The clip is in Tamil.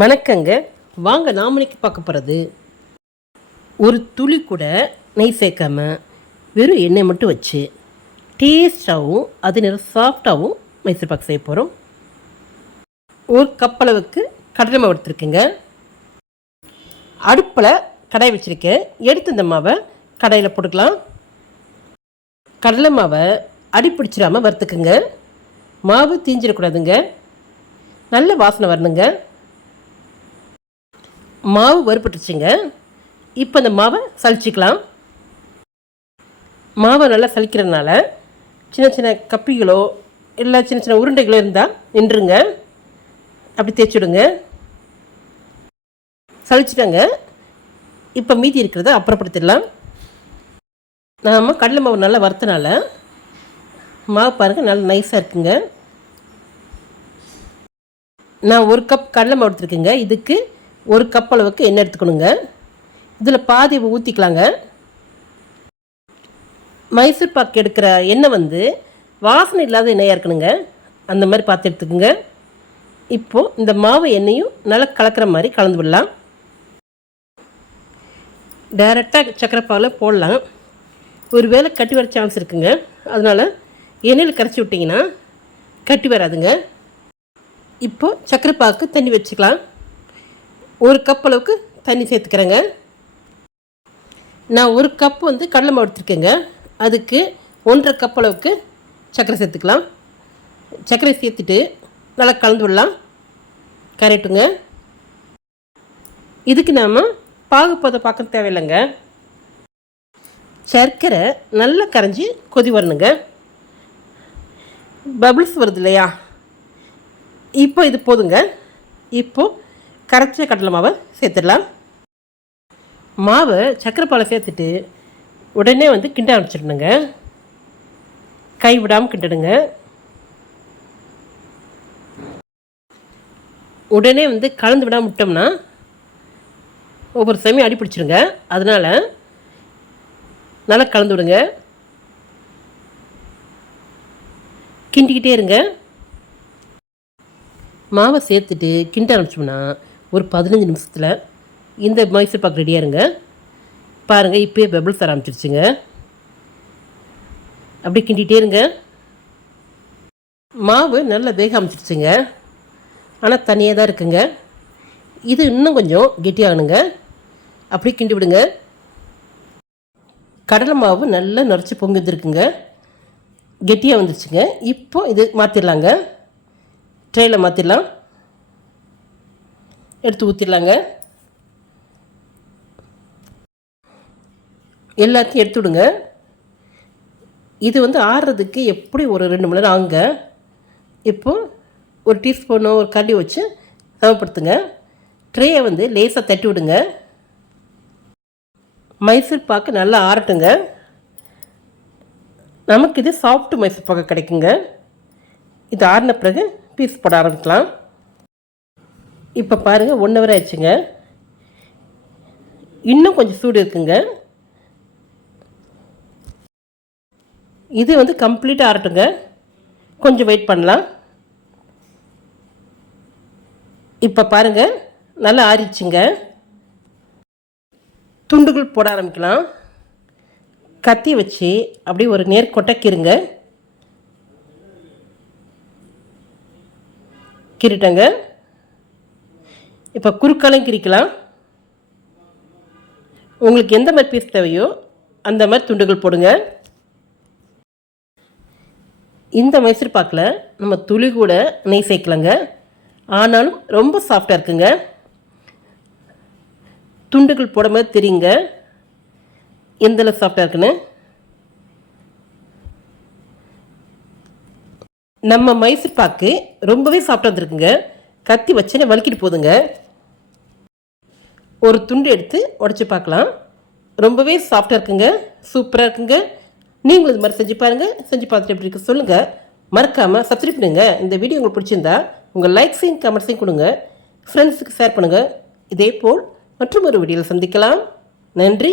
வணக்கங்க. வாங்க நாம் இன்னைக்கு பார்க்க போகிறது, ஒரு துளி கூட நெய் சேர்க்காம வெறும் எண்ணெய் மட்டும் வச்சு டேஸ்டாகவும் அது நேரம் சாஃப்டாகவும் மைசூர் பாக்கு செய்ய போகிறோம். ஒரு கப் அளவுக்கு கடலை மாவு எடுத்துருக்கேங்க. அடுப்பில் கடாய் வச்சுருக்கேன். எடுத்து இந்த மாவை கடாயில் போட்டுக்கலாம். கடலை மாவை அடி பிடிச்சிடாமல் வறுத்துக்குங்க. மாவு தீஞ்சிடக்கூடாதுங்க. நல்ல வாசனை வரணுங்க. மாவு வறுபட்டுருச்சுங்க. இப்போ இந்த மாவை சலிச்சிக்கலாம். மாவை நல்லா சலிக்கிறதுனால சின்ன சின்ன கப்பிகளோ இல்லை சின்ன சின்ன உருண்டைகளோ இருந்தால் நின்றுங்க. அப்படி தேய்ச்சிடுங்க. சலிச்சிட்டாங்க. இப்போ மீதி இருக்கிறத அப்புறப்படுத்திடலாம். நாம் கடலை மாவு நல்லா வறுத்தனால மாவு பாருங்கள் நல்லா நைஸாக இருக்குங்க. நான் ஒரு கப் கடலை மாவு எடுத்துருக்கேங்க. இதுக்கு ஒரு கப் அளவுக்கு எண்ணெய் எடுத்துக்கணுங்க. இதில் பாதி ஊற்றிக்கலாங்க. மைசூர் பாக்கு எடுக்கிற எண்ணெய் வாசனை இல்லாத எண்ணெயாக இருக்கணுங்க. அந்த மாதிரி பார்த்து எடுத்துக்கோங்க. இப்போது இந்த மாவு எண்ணெயும் நல்லா கலக்கிற மாதிரி கலந்து விடலாம். டைரெக்டாக சக்கரை பாகில் போடலாம். ஒரு வேளை கட்டி வர சான்ஸ் இருக்குங்க. அதனால் எண்ணெயில் கரைச்சி விட்டிங்கன்னா கட்டி வராதுங்க. இப்போது சக்கரை பாக்கு தண்ணி வச்சுக்கலாம். ஒரு கப் அளவுக்கு தண்ணி சேர்த்துக்கிறேங்க. நான் ஒரு கப் கடலை மாவு எடுத்துருக்கேங்க. அதுக்கு 1.5 கப் அளவுக்கு சர்க்கரை சேர்த்துக்கலாம். சர்க்கரை சேர்த்துட்டு நல்லா கலந்து விடலாம். கரெக்டுங்க. இதுக்கு நாம் பாகுப்பதம் பார்க்க தேவையில்லைங்க. சர்க்கரை நல்லா கரைஞ்சி கொதி வரணுங்க. பபிள்ஸ் வருது இல்லையா, இப்போ இது போதுங்க. இப்போது கரைச்ச கடலை மாவை சேர்த்துடலாம். மாவை சர்க்கரை பாலை சேர்த்துட்டு உடனே கிண்ட ஆரம்பிச்சிடணுங்க. கை விடாமல் கிண்டணுங்க. உடனே கலந்து விடாமல் விட்டோம்னா ஒவ்வொரு சமயம் அடி பிடிச்சிருங்க. அதனால் நல்லா கலந்து விடுங்க. கிண்டிக்கிட்டே இருங்க. மாவை சேர்த்துட்டு கிண்ட ஆரம்பிச்சோம்னா ஒரு 15 நிமிஷத்தில் இந்த மைசூர் பாக்கு ரெடியாக இருங்க. பாருங்கள், இப்போயே பபிள்ஸ் ஆரம்பிச்சிருச்சுங்க. அப்படி கிண்டிகிட்டே இருங்க. மாவு நல்லா வேக ஆரம்பிச்சிருச்சுங்க. ஆனால் தனியாக தான் இருக்குங்க. இது இன்னும் கொஞ்சம் கெட்டியாகணுங்க. அப்படி கிண்டி விடுங்க. கடலை மாவு நல்லா நுரைச்சி பொங்கி வந்துருக்குங்க. கெட்டியாக வந்துருச்சுங்க. இப்போ இது மாற்றிடலாங்க. ட்ரேயில் மாற்றிடலாம். எடுத்து ஊற்றிடலாங்க. எல்லாத்தையும் எடுத்து விடுங்க. இது ஆறுறதுக்கு எப்படி ஒரு 2 மணி நேரம் ஆகுங்க. இப்போது ஒரு டீஸ்பூனோ ஒரு கரண்டி வச்சு சமப்படுத்துங்க. ட்ரேயை லேசாக தட்டி விடுங்க. மைசூர் பாக்கு நல்லா ஆறட்டுங்க. நமக்கு இது சாஃப்ட் மைசூர் பாக்கு கிடைக்குங்க. இது ஆறின பிறகு பீஸ் போட ஆரம்பிக்கலாம். இப்போ பாருங்கள், 1 ஹவர் ஆயிடுச்சுங்க. இன்னும் கொஞ்சம் சூடு இருக்குங்க. இது கம்ப்ளீட்டாக ஆறட்டுங்க. கொஞ்சம் வெயிட் பண்ணலாம். இப்போ பாருங்கள், நல்லா ஆறிடுச்சுங்க. துண்டுகள் போட ஆரம்பிக்கலாம். கத்தி வச்சு அப்படியே ஒரு நேர்கொட்டை கீறுங்க. கீறிட்டங்க. இப்போ குறுக்காலையும் கிரிக்கலாம். உங்களுக்கு எந்த மாதிரி பீஸ் தேவையோ அந்த மாதிரி துண்டுகள் போடுங்க. இந்த மைசூர் பாக்கில் நம்ம துளி கூட நெய் சேர்க்கலாங்க. ஆனாலும் ரொம்ப சாஃப்டாக இருக்குங்க. துண்டுகள் போடும்போது தெரியுங்க எந்தளவு சாஃப்டாக இருக்குன்னு. நம்ம மைசூர் பாக்கு ரொம்பவே சாஃப்டாக வந்துருக்குங்க. கத்தி வச்சனே வலிக்கிட்டு போதுங்க. ஒரு துண்டு எடுத்து உடச்சி பார்க்கலாம். ரொம்பவே சாஃப்டாக இருக்குங்க. சூப்பராக இருக்குங்க. நீங்களும் இது மாதிரி செஞ்சு பாருங்கள். செஞ்சு பார்த்துட்டு எப்படி இருக்கு சொல்லுங்கள். மறக்காமல் சப்ஸ்கிரைப் பண்ணுங்க. இந்த வீடியோ உங்களுக்கு பிடிச்சிருந்தா உங்கள் லைக்ஸையும் கமெண்ட்ஸையும் கொடுங்க. ஃப்ரெண்ட்ஸுக்கு ஷேர் பண்ணுங்கள். இதே போல் மற்றும் ஒரு வீடியோவில் சந்திக்கலாம். நன்றி.